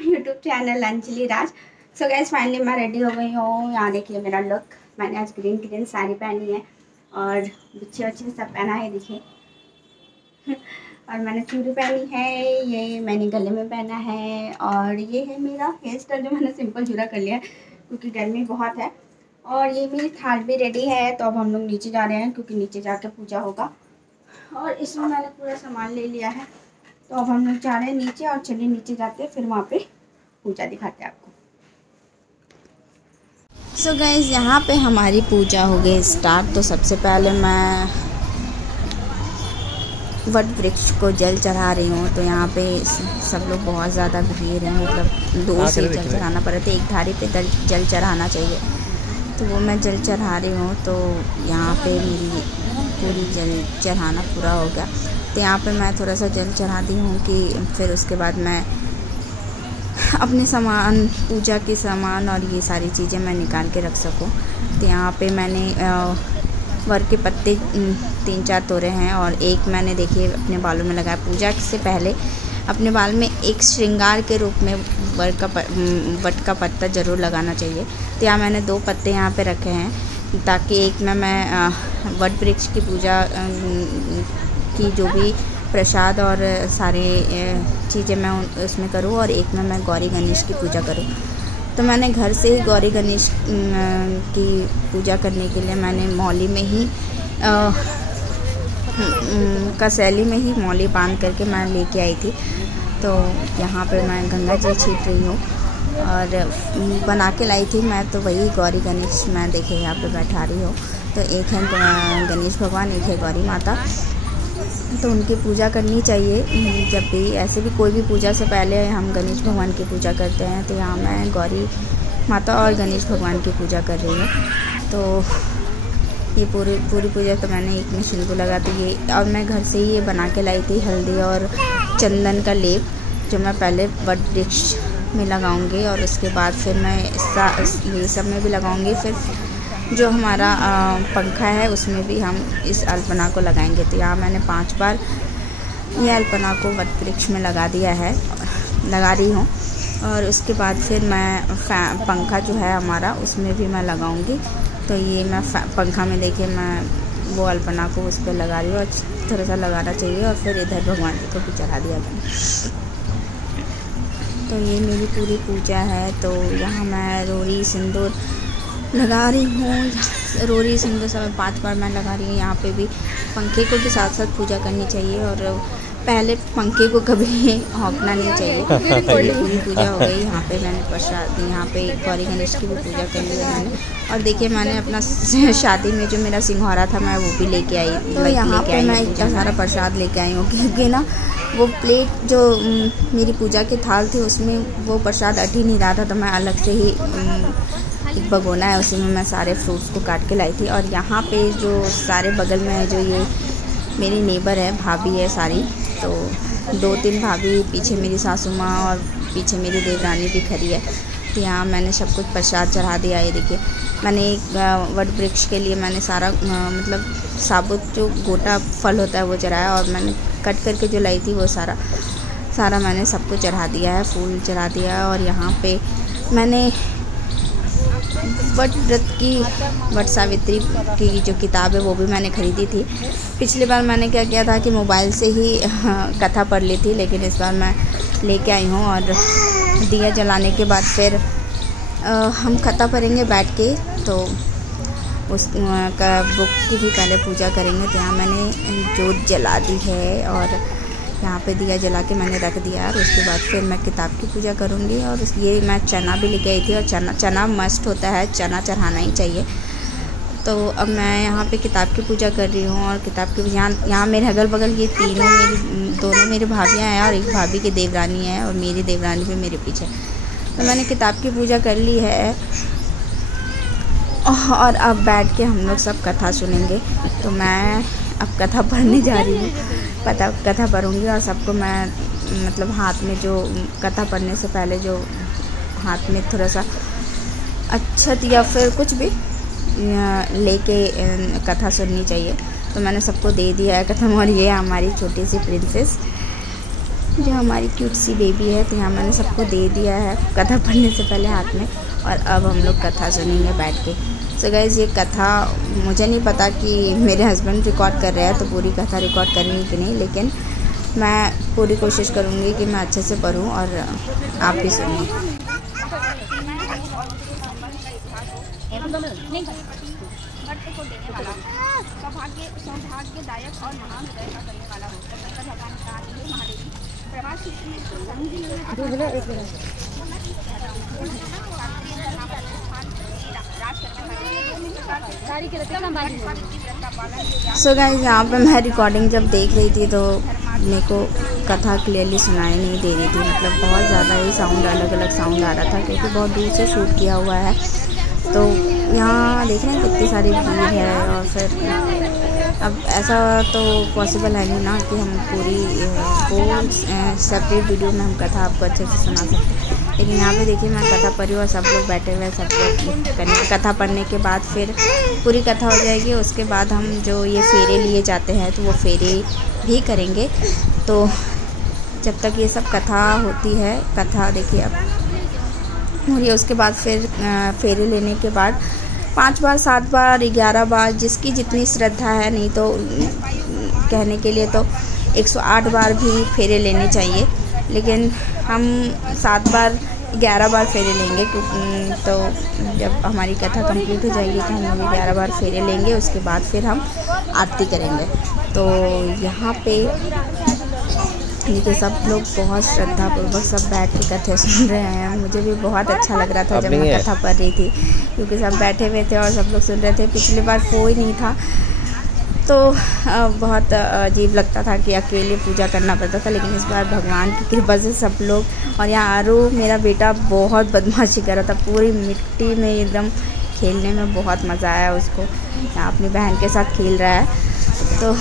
YouTube channel Anjali राज। So guys finally मैं ready हो गई हूँ। यहाँ देखिए मेरा लुक। मैंने आज ग्रीन साड़ी पहनी है और बिच्छे वच्छे सब पहना है, देखिए। और मैंने चूड़ी पहनी है, ये मैंने गले में पहना है। और ये है मेरा हेयर स्टाइल जो मैंने सिंपल जूड़ा कर लिया है क्योंकि गर्मी बहुत है। और ये मेरी थाल भी रेडी है। तो अब हम लोग नीचे जा रहे हैं क्योंकि नीचे जाके पूजा होगा। और इसमें मैंने पूरा सामान ले लिया है। तो अब हम लोग जा रहे हैं नीचे। और चलिए नीचे जाते हैं, फिर वहाँ पे पूजा दिखाते हैं आपको। सो गाइस यहाँ पे हमारी पूजा हो गई स्टार्ट। तो सबसे पहले मैं वट वृक्ष को जल चढ़ा रही हूँ। तो यहाँ पे सब लोग बहुत ज़्यादा भीड़ है, मतलब दूर से जल चढ़ाना पड़ा था। एक धारी पे जल चढ़ाना चाहिए, तो वो मैं जल चढ़ा रही हूँ। तो यहाँ पे मेरी पूरी जल चढ़ाना पूरा हो गया। तो यहाँ पे मैं थोड़ा सा जल चढ़ा दी हूँ कि फिर उसके बाद मैं अपने सामान, पूजा के सामान और ये सारी चीज़ें मैं निकाल के रख सकूँ। तो यहाँ पे मैंने वर के पत्ते 3-4 तोड़े हैं और एक मैंने देखिए अपने बालों में लगाया। पूजा से पहले अपने बाल में एक श्रृंगार के रूप में वट का पत्ता ज़रूर लगाना चाहिए। तो यहाँ मैंने 2 पत्ते यहाँ पे रखे हैं ताकि एक में मैं वट वृक्ष की पूजा की जो भी प्रसाद और सारे चीज़ें मैं उसमें करूँ, और एक में मैं गौरी गणेश की पूजा करूँ। तो मैंने घर से ही गौरी गणेश की पूजा करने के लिए मैंने मौली में ही कसैली में ही मौली बांध करके मैं लेके आई थी। तो यहाँ पर मैं गंगा जल छीट रही हूँ और बना के लाई थी मैं। तो वही गौरी गणेश मैं देखिए यहाँ पे बैठा रही हूँ। तो एक है गणेश भगवान, एक है गौरी माता। तो उनकी पूजा करनी चाहिए। जब भी ऐसे भी कोई भी पूजा से पहले हम गणेश भगवान की पूजा करते हैं। तो यहाँ मैं गौरी माता और गणेश भगवान की पूजा कर रही हूँ। तो ये पूरी पूजा तो मैंने एक में सिंदूर लगा दी ये। और मैं घर से ही ये बना के लाई थी, हल्दी और चंदन का लेप, जो मैं पहले वट वृक्ष में लगाऊंगी और उसके बाद फिर मैं ये सब में भी लगाऊंगी। फिर जो हमारा पंखा है उसमें भी हम इस अल्पना को लगाएंगे। तो यहाँ मैंने 5 बार ये अल्पना को वट वृक्ष में लगा रही हूँ। और उसके बाद फिर मैं पंखा जो है हमारा उसमें भी मैं लगाऊंगी। तो ये मैं पंखा में देखिए मैं वो अल्पना को उस पर लगा रही हूँ। और थोड़ा सा लगाना चाहिए और फिर इधर भगवान जी को भी चढ़ा दिया मैंने। तो ये मेरी पूरी पूजा है। तो यहाँ मैं रोड़ी सिंदूर लगा रही हूँ। रोड़ी सिंदूर सब 5 बार मैं लगा रही हूँ। यहाँ पे भी पंखे को भी साथ साथ पूजा करनी चाहिए और पहले पंखे को कभी हौंकना नहीं चाहिए। पूरी पूजा हो गई। यहाँ पे मैंने प्रसाद, यहाँ पे गौरी गणेश की भी पूजा कर ली है मैंने। और देखिए मैंने अपना शादी में जो मेरा सिंघौरा था मैं वो भी लेके आई। तो यहाँ पे मैं इतना सारा प्रसाद लेके आई हूँ क्योंकि ना वो प्लेट जो मेरी पूजा की थाल थी उसमें वो प्रसाद अट ही नहीं रहा था। तो मैं अलग से ही एक भगोना है उसी में मैं सारे फ्रूट्स को काट के लाई थी। और यहाँ पे जो सारे बगल में है, जो ये मेरी नेबर है, भाभी है सारी। तो 2-3 भाभी, पीछे मेरी सासू माँ और पीछे मेरी देवरानी भी खड़ी है। तो यहाँ मैंने सब कुछ प्रसाद चढ़ा दिया। ये देखिए मैंने एक वट वृक्ष के लिए मैंने सारा मतलब साबुत जो गोटा फल होता है वो चढ़ाया। और मैंने कट करके जो लाई थी वो सारा मैंने सबको चढ़ा दिया है, फूल चढ़ा दिया। और यहाँ पे मैंने वट सावित्री की जो किताब है वो भी मैंने ख़रीदी थी। पिछली बार मैंने क्या किया था कि मोबाइल से ही कथा पढ़ ली थी, लेकिन इस बार मैं लेके आई हूँ। और दिया जलाने के बाद फिर हम कथा पढ़ेंगे बैठ के। तो उस बुक की भी पहले पूजा करेंगे। तो यहाँ मैंने जोत जला दी है और यहाँ पे दिया जला के मैंने रख दिया। और उसके बाद फिर मैं किताब की पूजा करूँगी। और ये मैं चना भी लेके आई थी और चना मस्ट होता है, चना चढ़ाना ही चाहिए। तो अब मैं यहाँ पे किताब की पूजा कर रही हूँ। और किताब की यहाँ मेरे अगल बगल ये दोनों मेरी भाभियाँ हैं और एक भाभी की देवरानी है और मेरी देवरानी भी मेरे पीछे। तो मैंने किताब की पूजा कर ली है और अब बैठ के हम लोग सब कथा सुनेंगे। तो मैं अब कथा पढ़ने जा रही हूँ, कथा पढ़ूँगी। और सबको मैं मतलब हाथ में जो कथा पढ़ने से पहले जो हाथ में थोड़ा सा अक्षत या फिर कुछ भी लेके कथा सुननी चाहिए। तो मैंने सबको दे दिया है कथा। और ये हमारी छोटी सी प्रिंसेस जो हमारी क्यूट सी बेबी है। तो यहाँ मैंने सबको दे दिया है कथा पढ़ने से पहले हाथ में, और अब हम लोग कथा सुनेंगे बैठ के। सो गाइज़, ये कथा मुझे नहीं पता कि मेरे हस्बैंड रिकॉर्ड कर रहे हैं तो पूरी कथा रिकॉर्ड करेंगे कि नहीं, लेकिन मैं पूरी कोशिश करूँगी कि मैं अच्छे से पढूँ और आप भी सुनिए। सौभाग्यदायक और महान हृदय का करने वाला हो, शंकर भगवान का महादेवी प्रभा सो गाइस, यहाँ पे मैं रिकॉर्डिंग जब देख रही थी तो मेरे को कथा क्लियरली सुनाई नहीं दे रही थी। मतलब बहुत ज़्यादा ही साउंड, अलग अलग साउंड आ रहा था क्योंकि बहुत दूर से शूट किया हुआ है। तो यहाँ देख रहे हैं कितनी सारी भीड़ है, और फिर अब ऐसा तो पॉसिबल है नहीं ना कि हम पूरी वो सेपरेट वीडियो में हम कथा आपको अच्छे से सुना सकते। लेकिन यहाँ पे देखिए मैं कथा पढ़ी और सब लोग बैठे हुए हैं, सब लोग कथा पढ़ने के बाद फिर पूरी कथा हो जाएगी। उसके बाद हम जो ये फेरे लिए जाते हैं तो वो फेरे भी करेंगे। तो जब तक ये सब कथा होती है, कथा देखिए अब और ये उसके बाद फिर फेरे लेने के बाद 5 बार 7 बार 11 बार जिसकी जितनी श्रद्धा है, नहीं तो कहने के लिए तो 108 बार भी फेरे लेने चाहिए, लेकिन हम 7 बार 11 बार फेरे लेंगे। तो जब हमारी कथा कंप्लीट हो जाएगी तो हम 11 बार फेरे लेंगे, उसके बाद फिर हम आरती करेंगे। तो यहाँ पे देखिए सब लोग बहुत श्रद्धापूर्वक सब बैठ के कथा सुन रहे हैं। मुझे भी बहुत अच्छा लग रहा था जब मैं कथा पढ़ रही थी, क्योंकि सब बैठे हुए थे और सब लोग सुन रहे थे। पिछली बार कोई नहीं था तो बहुत अजीब लगता था कि अकेले पूजा करना पड़ता था, लेकिन इस बार भगवान की कृपा से सब लोग। और यहाँ आरू मेरा बेटा बहुत बदमाशी कर रहा था, पूरी मिट्टी में एकदम खेलने में बहुत मज़ा आया उसको। यहाँ अपनी बहन के साथ खेल रहा है। तो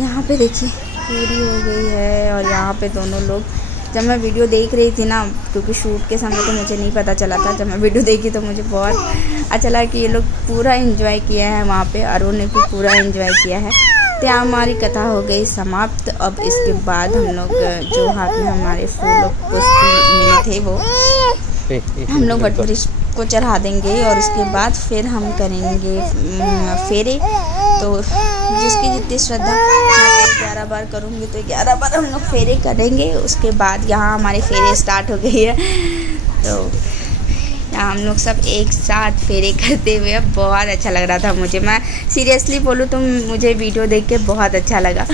यहाँ पे देखिए पूरी हो गई है, और यहाँ पे दोनों लोग, जब मैं वीडियो देख रही थी ना, क्योंकि शूट के समय तो मुझे नहीं पता चला था, जब मैं वीडियो देखी तो मुझे बहुत अच्छा लगा कि ये लोग पूरा एंजॉय किया है वहाँ पे। अरुण ने भी पूरा एंजॉय किया है। तो यहाँ हमारी कथा हो गई समाप्त। अब इसके बाद हम लोग जो हाथ में हमारे फूल पुष्प मिले थे वो हम लोग वट वृक्ष को चढ़ा देंगे, और उसके बाद फिर हम करेंगे फेरे। तो जिसकी जितनी श्रद्धा, मैं 11 बार करूँगी तो 11 बार हम लोग फेरे करेंगे। उसके बाद यहाँ हमारे फेरे स्टार्ट हो गई है। तो यहाँ हम लोग सब एक साथ फेरे करते हुए बहुत अच्छा लग रहा था मुझे। मैं सीरियसली बोलूँ तो मुझे वीडियो देख के बहुत अच्छा लगा।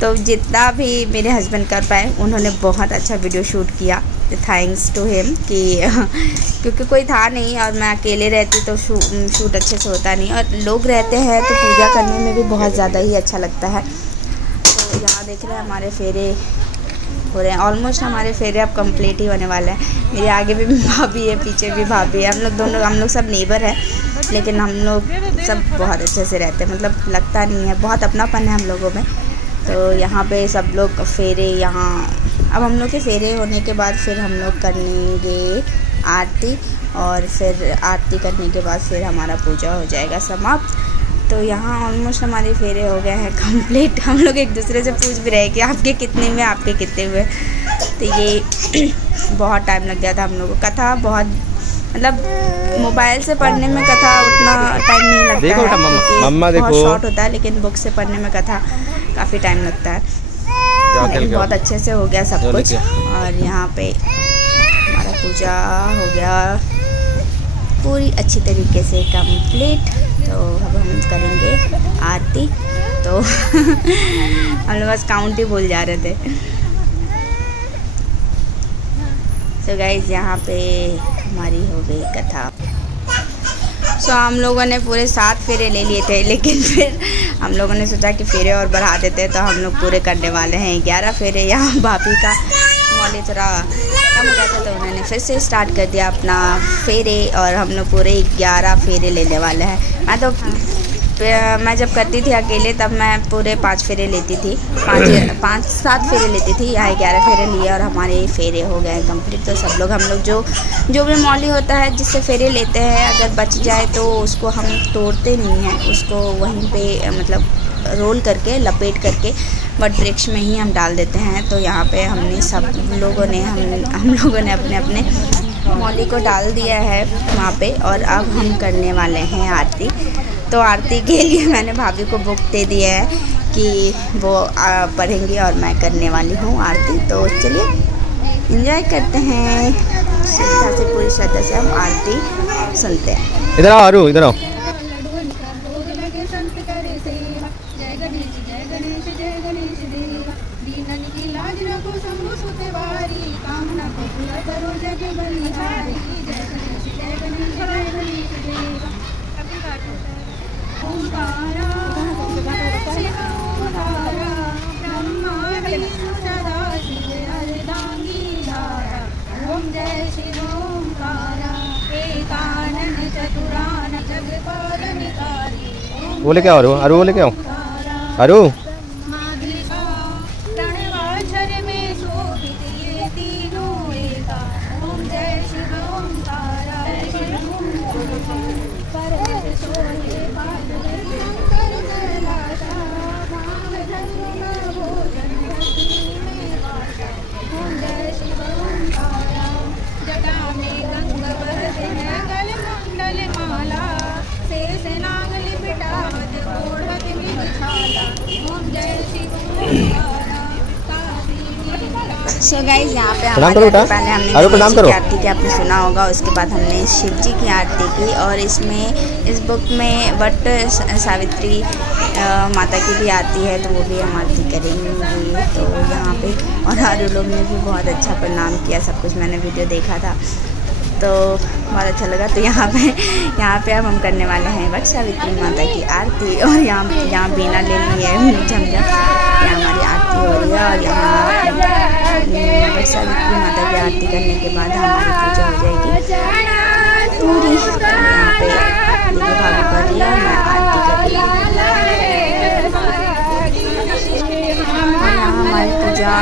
तो जितना भी मेरे हस्बैंड कर पाए, उन्होंने बहुत अच्छा वीडियो शूट किया। थैंक्स टू हिम कि क्योंकि कोई था नहीं और मैं अकेले रहती तो शूट अच्छे से होता नहीं, और लोग रहते हैं तो पूजा करने में भी बहुत ज़्यादा ही अच्छा लगता है। तो यहाँ देख रहे हैं हमारे फेरे हो रहे हैं, ऑलमोस्ट हमारे फेरे अब कंप्लीट ही होने वाले हैं। मेरे आगे भी भाभी है, पीछे भी भाभी है। हम लोग सब नेबर है, लेकिन हम लोग सब बहुत अच्छे से रहते हैं। मतलब लगता नहीं है, बहुत अपनापन है हम लोगों में। तो यहाँ पे सब लोग फेरे, यहाँ अब हम लोग के फेरे होने के बाद फिर हम लोग करेंगे आरती, और फिर आरती करने के बाद फिर हमारा पूजा हो जाएगा समाप्त। तो यहाँ ऑलमोस्ट हमारे फेरे हो गए हैं कंप्लीट। हम लोग एक दूसरे से पूछ भी रहे कि आपके कितने हुए, आपके कितने हुए। तो ये बहुत टाइम लग गया था हम लोग को। कथा बहुत, मतलब मोबाइल से पढ़ने में कथा उतना टाइम नहीं लगता है, बहुत शॉर्ट होता है, लेकिन बुक से पढ़ने में कथा काफ़ी टाइम लगता है। बहुत अच्छे से हो गया सब कुछ, और यहाँ पे हमारा पूजा हो गया पूरी अच्छी तरीके से कंप्लीट। तो अब हम करेंगे आरती। तो हम लोग बस काउंट ही भूल जा रहे थे। तो गाइस यहाँ पे हमारी हो गई कथा। हम लोगों ने पूरे 7 फेरे ले लिए थे, लेकिन फिर हम लोगों ने सोचा कि फेरे और बढ़ा देते, तो हम लोग पूरे करने वाले हैं 11 फेरे। यहाँ भाभी का मौली थोड़ा कम हो गया था, तो उन्होंने फिर से स्टार्ट कर दिया अपना फेरे, और हम लोग पूरे 11 फेरे लेने वाले हैं। मैं जब करती थी अकेले तब मैं पूरे 5 फेरे लेती थी, 5-7 फेरे लेती थी। यहाँ 11 फेरे लिए और हमारे फेरे हो गए कंप्लीट। तो सब लोग, हम लोग जो भी मौली होता है जिससे फेरे लेते हैं, अगर बच जाए तो उसको हम तोड़ते नहीं हैं, उसको वहीं पे मतलब रोल करके, लपेट करके बट वृक्ष में ही हम डाल देते हैं। तो यहाँ पे हमने सब लोगों ने हम लोगों ने अपने अपने मौली को डाल दिया है वहाँ पे, और अब हम करने वाले हैं आरती। तो आरती के लिए मैंने भाभी को बुक दे दिया है कि वो पढ़ेंगी और मैं करने वाली हूँ आरती। तो चलिए एंजॉय करते हैं, श्रद्धा से, पूरी श्रद्धा से हम आरती सुनते हैं। इधर आओ अरु, इधर आओ। वो लेके आओ अरु, वो लेके आओ अरु। सो गाइस, यहाँ पे प्रणाम करो, पहले हमने प्रणाम करो। आरती की आपने सुना होगा, उसके बाद हमने शिव जी की आरती की, और इसमें इस बुक में वट सावित्री माता की भी आती है, तो वो भी हम आरती करेंगे। तो यहाँ पे और हर लोग ने भी बहुत अच्छा प्रणाम किया, सब कुछ मैंने वीडियो देखा था तो बहुत अच्छा लगा। तो यहाँ पे अब हम करने वाले हैं वट सावित्री माता की आरती, और यहाँ बीना ले ली है झमझम, यहाँ हमारी आरती हो रही है। और यहाँ वट सावित्री माता की आरती करने के बाद हमारी पूजा हो जाएगी पूरी। तो यहाँ पे देखो भाभी कर रही है, मैं आरती कर रही हूँ। और यहाँ हमारी पूजा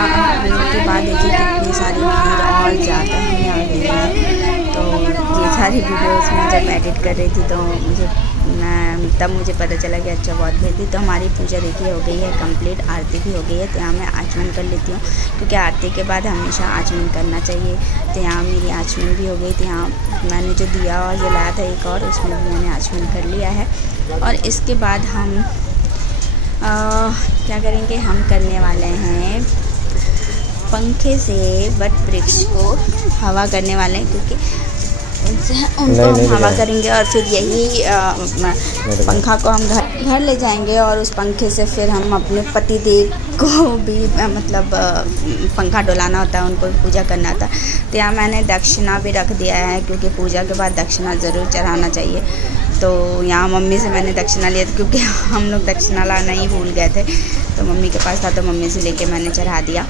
होने के बाद देखिए कितनी सारी भीड़ और ज़्यादा ही आ गई है। तो ये सारी वीडियोस में जब एडिट कर रही थी तो मुझे पता चला कि अच्छा बहुत भीड़ थी। तो हमारी पूजा देखिए हो गई है कंप्लीट, आरती भी हो गई है। तो यहाँ मैं आचमन कर लेती हूँ, क्योंकि आरती के बाद हमेशा आचमन करना चाहिए। तो यहाँ मेरी आचमन भी हो गई थी। यहाँ मैंने जो दिया और जलाया था एक और, उसमें भी मैंने आचमन कर लिया है। और इसके बाद हम क्या करेंगे, हम करने वाले हैं पंखे से वट वृक्ष को हवा करने वाले हैं, क्योंकि उनको हम हवा करेंगे और फिर यही पंखा को हम घर ले जाएंगे, और उस पंखे से फिर हम अपने पति देव को भी मतलब पंखा डुलाना होता है, उनको पूजा करना होता है। तो यहाँ मैंने दक्षिणा भी रख दिया है, क्योंकि पूजा के बाद दक्षिणा ज़रूर चढ़ाना चाहिए। तो यहाँ मम्मी से मैंने दक्षिणा लिया था, क्योंकि हम लोग दक्षिणा लाना ही भूल गए थे, तो मम्मी के पास था तो मम्मी से लेके मैंने चढ़ा दिया।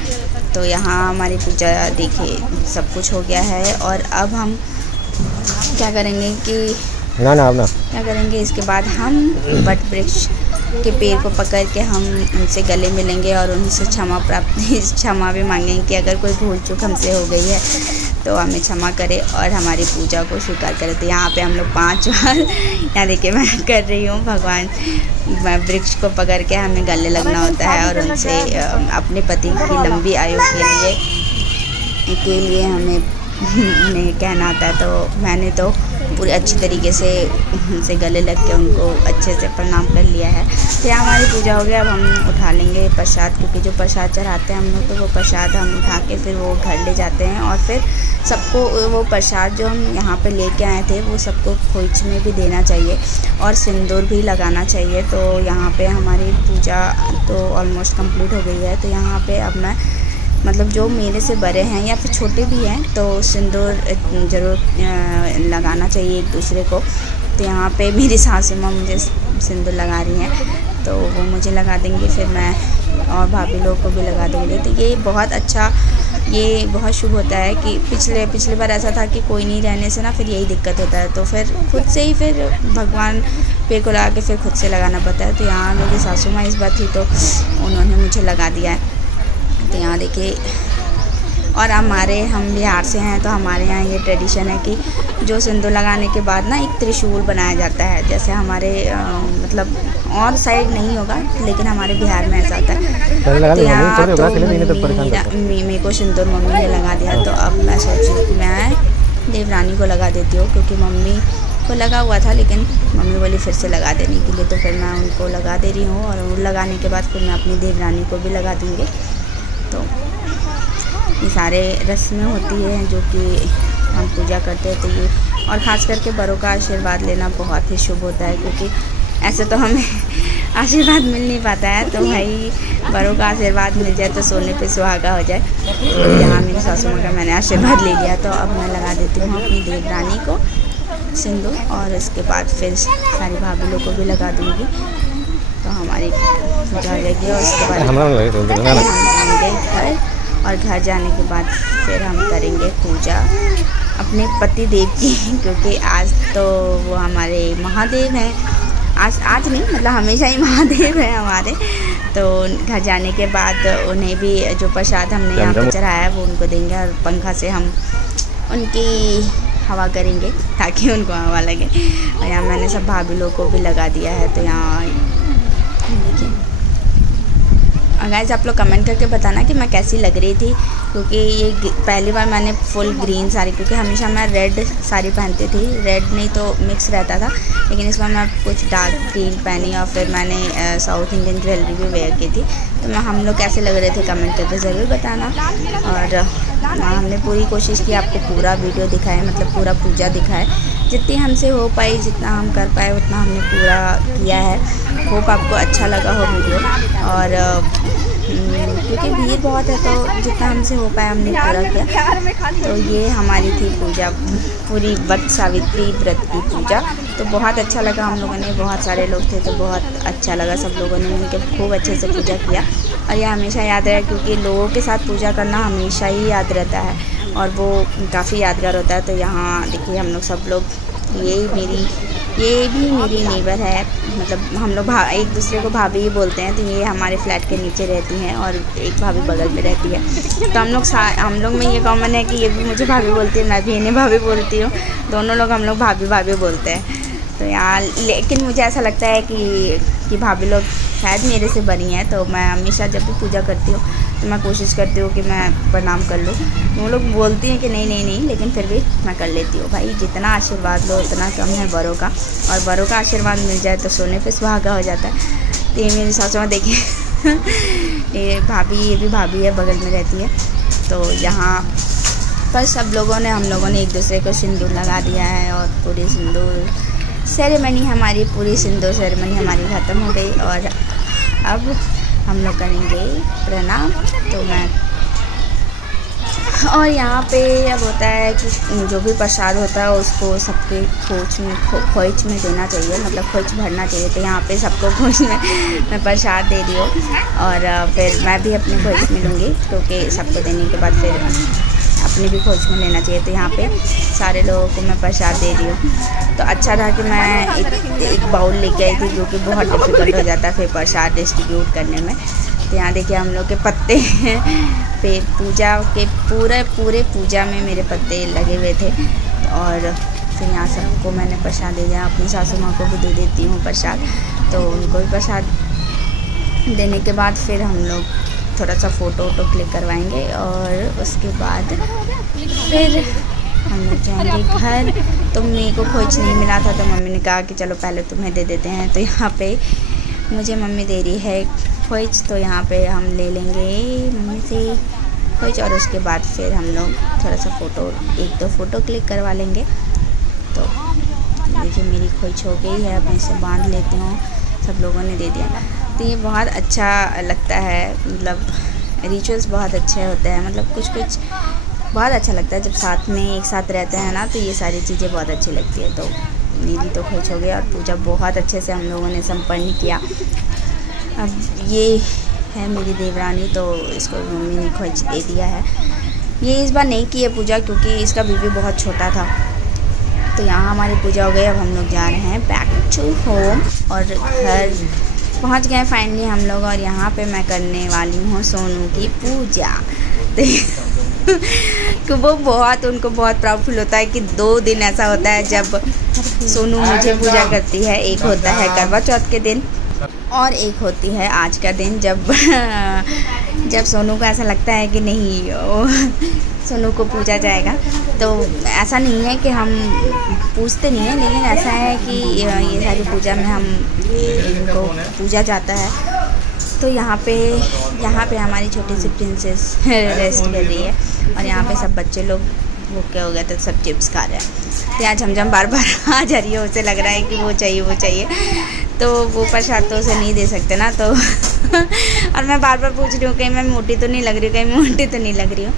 तो यहाँ हमारी पूजा देखिए सब कुछ हो गया है। और अब हम क्या करेंगे कि क्या करेंगे, इसके बाद हम वट वृक्ष के पेड़ को पकड़ के हम उनसे गले मिलेंगे और उनसे क्षमा भी मांगेंगे कि अगर कोई भूल चूक हमसे हो गई है तो हमें क्षमा करे और हमारी पूजा को स्वीकार करे। तो यहाँ पे हम लोग 5 बार यहाँ देखिए मैं कर रही हूँ, भगवान वृक्ष को पकड़ के हमें गले लगना होता है, और उनसे अपने पति की लंबी आयु के लिए हमें उन्हें कहना आता है। तो मैंने तो पूरी अच्छी तरीके से उनसे गले लग के उनको अच्छे से प्रणाम कर लिया है। तो यहाँ हमारी पूजा हो गया। अब हम उठा लेंगे प्रसाद, क्योंकि जो प्रसाद चढ़ाते हैं हम लोग, तो वो प्रसाद हम उठा के फिर वो घर ले जाते हैं, और फिर सबको वो प्रसाद जो हम यहाँ पे लेके आए थे वो सबको खोइच में भी देना चाहिए, और सिंदूर भी लगाना चाहिए। तो यहाँ पे हमारी पूजा तो ऑलमोस्ट कंप्लीट हो गई है। तो यहाँ पे अब मैं मतलब जो मेरे से बड़े हैं या फिर छोटे भी हैं तो सिंदूर ज़रूर लगाना चाहिए एक दूसरे को। तो यहाँ पे मेरी सासू माँ मुझे सिंदूर लगा रही हैं, तो वो मुझे लगा देंगे, फिर मैं और भाभी लोग को भी लगा दूँगी। तो ये बहुत अच्छा, ये बहुत शुभ होता है कि पिछले बार ऐसा था कि कोई नहीं रहने से ना फिर यही दिक्कत होता है, तो फिर खुद से ही फिर भगवान पे को लगा के फिर खुद से लगाना पड़ता है। तो यहाँ मेरी सासू माँ इस बार थी तो उन्होंने मुझे लगा दिया है। तो यहाँ देखिए और हम बिहार से हैं तो हमारे यहाँ ये ट्रेडिशन है कि जो सिंदूर लगाने के बाद ना एक त्रिशूल बनाया जाता है। जैसे हमारे मतलब और साइड नहीं होगा, लेकिन हमारे बिहार में ऐसा होता है। तो यहाँ तो मेरे को सिंदूर मम्मी ने लगा दिया, तो अब मैं सोची कि मैं देवरानी को लगा देती हूँ, क्योंकि मम्मी को लगा हुआ था लेकिन मम्मी बोली फिर से लगा देने के लिए, तो फिर मैं उनको लगा दे रही हूँ। और लगाने के बाद फिर मैं अपनी देवरानी को भी लगा दूँगी। तो ये सारे रस्में होती हैं जो कि हम पूजा करते हैं। तो ये और ख़ास करके बड़ों का आशीर्वाद लेना बहुत ही शुभ होता है, क्योंकि ऐसे तो हमें आशीर्वाद मिल नहीं पाता है। तो भाई बड़ों का आशीर्वाद मिल जाए तो सोने पे सुहागा हो जाए। तो यहाँ मेरी सासू माँ का मैंने आशीर्वाद ले लिया, तो अब मैं लगा देती हूँ अपनी देवरानी को सिंदूर, और इसके बाद फिर सारी भाभी लोग को भी लगा दूँगी। तो हमारी पूजा हो जाएगी और उसके बाद हम जाएंगे घर, और घर जाने के बाद फिर हम करेंगे पूजा अपने पति देव की, क्योंकि आज तो वो हमारे महादेव हैं। आज नहीं, मतलब हमेशा ही महादेव है हमारे। तो घर जाने के बाद उन्हें भी जो प्रसाद हमने यहाँ पर चढ़ाया है वो उनको देंगे, और पंखा से हम उनकी हवा करेंगे ताकि उनको हवा लगे। और यहाँ मैंने सब भाभी लोग को भी लगा दिया है। तो यहाँ देखिए, और गाइस आप लोग कमेंट करके बताना कि मैं कैसी लग रही थी, क्योंकि ये पहली बार मैंने फुल ग्रीन साड़ी, क्योंकि हमेशा मैं रेड साड़ी पहनती थी, रेड नहीं तो मिक्स रहता था, लेकिन इस बार मैं कुछ डार्क ग्रीन पहनी और फिर मैंने साउथ इंडियन ज्वेलरी भी वेयर की थी। तो हम लोग कैसे लग रहे थे कमेंट करके ज़रूर बताना। और हमने पूरी कोशिश की आपको पूरा वीडियो दिखाए, मतलब पूरा पूजा दिखाए, जितनी हमसे हो पाई, जितना हम कर पाए उतना हमने पूरा किया है। होप आपको अच्छा लगा हो वीडियो, और क्योंकि भीड़ बहुत है तो जितना हमसे हो पाया हमने पूरा किया। तो ये हमारी थी पूजा, पूरी वट सावित्री व्रत की पूजा। तो बहुत अच्छा लगा, हम लोगों ने, बहुत सारे लोग थे तो बहुत अच्छा लगा, सब लोगों ने मिलकर खूब अच्छे से पूजा किया। और ये हमेशा याद रहे, क्योंकि लोगों के साथ पूजा करना हमेशा ही याद रहता है और वो काफ़ी यादगार होता है। तो यहाँ देखिए हम लोग सब लोग, ये भी मेरी नेबर है, मतलब हम लोग एक दूसरे को भाभी ही बोलते हैं। तो ये हमारे फ्लैट के नीचे रहती हैं और एक भाभी बगल में रहती है। तो हम लोग में ये कॉमन है कि ये भी मुझे भाभी बोलती है, मैं भी इन्हें भाभी बोलती हूँ। दोनों लोग हम लोग भाभी भाभी बोलते हैं। तो यहाँ लेकिन मुझे ऐसा लगता है कि भाभी लोग शायद मेरे से बड़ी हैं। तो मैं हमेशा जब भी पूजा करती हूँ तो मैं कोशिश करती हूँ कि मैं प्रणाम कर लूँ। वो लोग बोलती हैं कि नहीं, लेकिन फिर भी मैं कर लेती हूँ। भाई जितना आशीर्वाद लो उतना कम है बड़ों का, और बड़ों का आशीर्वाद मिल जाए तो सोने पे सुहागा हो जाता है। तो ये मेरी सासू माँ देखिए ये भी भाभी है, बगल में रहती है। तो यहाँ पर सब लोगों ने, हम लोगों ने एक दूसरे को सिंदूर लगा दिया है, और पूरी सिंदूर सेरेमनी हमारी, पूरी सिंदूर सेरेमनी हमारी ख़त्म हो गई। और अब हम लोग करेंगे प्रणाम। तो मैं, और यहाँ पे अब होता है कि जो भी प्रसाद होता है उसको सबके खोइच में देना चाहिए, मतलब खोइच भरना चाहिए। तो यहाँ पे सबको खोइच में मैं प्रसाद दे रही हूँ, और फिर मैं भी अपने खोइच में लूँगी, क्योंकि सबको देने के बाद फिर अपने भी खोज में लेना चाहिए। तो यहाँ पे सारे लोगों को मैं प्रसाद दे रही हूँ। तो अच्छा था कि मैं एक बाउल लेके आई थी, जो कि बहुत डिफ़िकल्ट हो जाता है फिर प्रसाद डिस्ट्रीब्यूट करने में। तो यहाँ देखिए हम लोग के पत्ते पे पूजा के पूरे पूजा में मेरे पत्ते लगे हुए थे। और फिर यहाँ सबको मैंने प्रसाद दे दिया, अपनी सासू माँ को भी दे देती हूँ प्रसाद। तो उनको भी प्रसाद देने के बाद फिर हम लोग थोड़ा सा फ़ोटो क्लिक करवाएंगे, और उसके बाद फिर हम लोग जाएंगे घर। तो मेरे को खोज नहीं मिला था, तो मम्मी ने कहा कि चलो पहले तुम्हें दे देते हैं। तो यहाँ पे मुझे मम्मी दे रही है खोज, तो यहाँ पे हम ले लेंगे मम्मी से खोज, और उसके बाद फिर हम लोग थोड़ा सा एक दो फ़ोटो क्लिक करवा लेंगे। तो देखिए मेरी खोज हो गई है, अब मैं इसे बांध लेती हूँ, सब लोगों ने दे दिया। तो ये बहुत अच्छा लगता है, मतलब रिचुअल्स बहुत अच्छे होते हैं, मतलब कुछ बहुत अच्छा लगता है जब साथ में एक साथ रहते हैं ना। तो ये सारी चीज़ें बहुत अच्छी लगती है। तो मेरी तो खुश हो गया, और पूजा बहुत अच्छे से हम लोगों ने संपन्न किया। अब ये है मेरी देवरानी, तो इसको मम्मी ने खोज दे दिया है। ये इस बार नहीं की है पूजा, क्योंकि इसका बेबी बहुत छोटा था। तो यहाँ हमारी पूजा हो गई। अब हम लोग जा रहे हैं बैक टू होम, और घर पहुँच गए फाइनली हम लोग। और यहाँ पे मैं करने वाली हूँ सोनू की पूजा। तो कि वो बहुत उनको बहुत प्राउड फील होता है कि 2 दिन ऐसा होता है जब सोनू मुझे पूजा करती है। एक होता है करवा चौथ के दिन और एक होती है आज का दिन, जब सोनू को ऐसा लगता है कि नहीं सोनू को पूजा जाएगा। तो ऐसा नहीं है कि हम पूछते नहीं हैं, लेकिन ऐसा है कि ये सारी पूजा में हम इनको पूजा जाता है। तो यहाँ पे हमारी छोटी सी प्रिंसेस रेस्ट कर रही है और यहाँ पे सब बच्चे लोग भूखे हो गए थे, सब चिप्स खा रहे हैं। तो यहाँ झमझम बार आ जा रही है, उसे लग रहा है कि वो चाहिए, तो वो प्रसाद तो उसे नहीं दे सकते ना। तो और मैं बार पूछ रही हूँ कहीं मैं मोटी तो नहीं लग रही हूँ,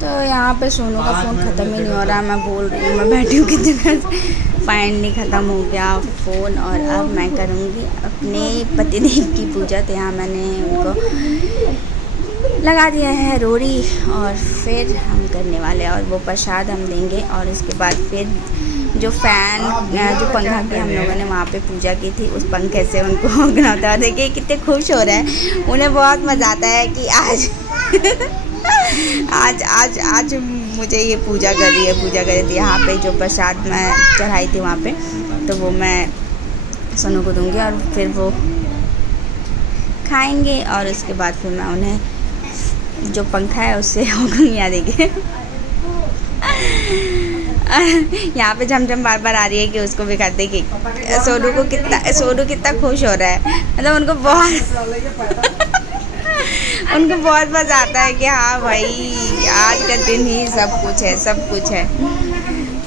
तो यहाँ पे सोनू का फ़ोन ख़त्म ही नहीं हो रहा। मैं बोल रही हूँ, मैं बैठी हूँ कितनी देर से, फाइनली ख़त्म हो गया फ़ोन। और अब मैं करूँगी अपने पतिदेव की पूजा। तो यहाँ मैंने उनको लगा दिया है रोड़ी और फिर हम करने वाले हैं और वो प्रसाद हम देंगे। और उसके बाद फिर जो पंखा की हम लोगों ने वहाँ पे पूजा की थी, उस पंखे से उनको होता है। देखिए कितने खुश हो रहे हैं, उन्हें बहुत मज़ा आता है कि आज मुझे ये पूजा कर रही थी। यहाँ पे जो प्रसाद मैं चढ़ाई थी वहाँ पे, तो वो मैं सोनू को दूँगी और फिर वो खाएंगे। और उसके बाद फिर मैं उन्हें जो पंखा है उससे होगा देखिए। यहाँ पे झमझम बार आ रही है कि उसको भी कर दे कि सोनू कितना खुश हो रहा है। मतलब उनको बहुत मज़ा आता है कि हाँ भाई आज का दिन ही सब कुछ है।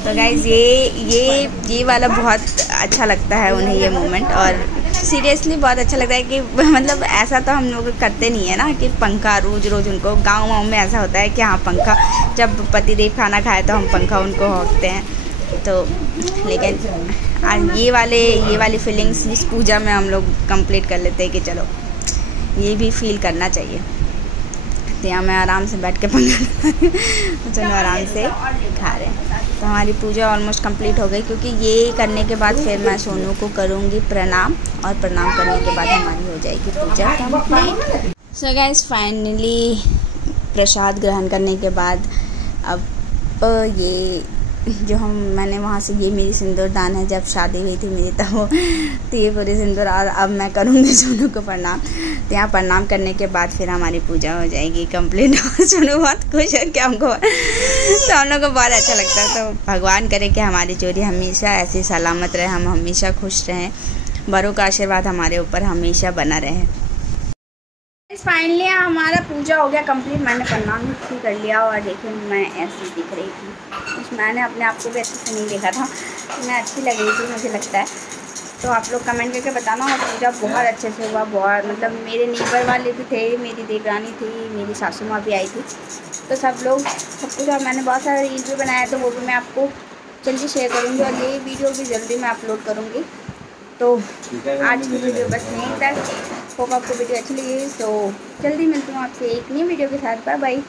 तो गाइज़ ये वाला बहुत अच्छा लगता है उन्हें ये मोमेंट। और सीरियसली बहुत अच्छा लगता है कि मतलब ऐसा तो हम लोग करते नहीं है ना कि पंखा रोज़ उनको, गाँव में ऐसा होता है कि हाँ पंखा, जब पतिदेव खाना खाए तो हम पंखा उनको होंकते हैं। तो लेकिन आज ये वाली फीलिंग्स इस पूजा में हम लोग कंप्लीट कर लेते हैं कि चलो ये भी फील करना चाहिए। तो यहाँ मैं आराम से बैठ के पंखा चलो आराम से खा रहे हैं। तो हमारी पूजा ऑलमोस्ट कंप्लीट हो गई, क्योंकि ये करने के बाद फिर मैं सोनू को करूँगी प्रणाम, और प्रणाम करने के बाद हमारी हो जाएगी पूजा कंप्लीट। सो गाइस फाइनली प्रसाद ग्रहण करने के बाद अब ये जो मैंने वहाँ से, ये मेरी सिंदूर दान है, जब शादी हुई थी मेरी तब तो ये पूरी सिंदूर। और अब मैं करूँगी सोनू को प्रणाम। तो यहाँ प्रणाम करने के बाद फिर हमारी पूजा हो जाएगी कंप्लीट। और सोनू बहुत खुश है कि हमको तो हम लोग को बहुत अच्छा लगता है। तो भगवान करे कि हमारी जोड़ी हमेशा ऐसी सलामत रहे, हम हमेशा खुश रहें, बड़ों का आशीर्वाद हमारे ऊपर हमेशा बना रहे। फाइनली हमारा पूजा हो गया कंप्लीट, मैंने प्रणाम भी कर लिया। और देखिए मैं ऐसी दिख रही थी, मैंने अपने आप को भी अच्छे से नहीं देखा था, मैं अच्छी लग रही थी मुझे लगता है। तो आप लोग कमेंट करके बताना। और पूजा बहुत अच्छे से हुआ, बहुत मतलब मेरे नेबर वाले भी थे, मेरी देवरानी थी, मेरी सासू माँ भी आई थी, तो सब कुछ। और मैंने बहुत सारा रील भी बनाया, तो वो भी मैं आपको जल्दी शेयर करूँगी और ये वीडियो भी जल्दी मैं अपलोड करूँगी। तो आज की वीडियो बस यहीं तक। होप आपको वीडियो अच्छी लगी, तो जल्दी मिलती हूँ आपसे एक नई वीडियो के साथ। Bye bye.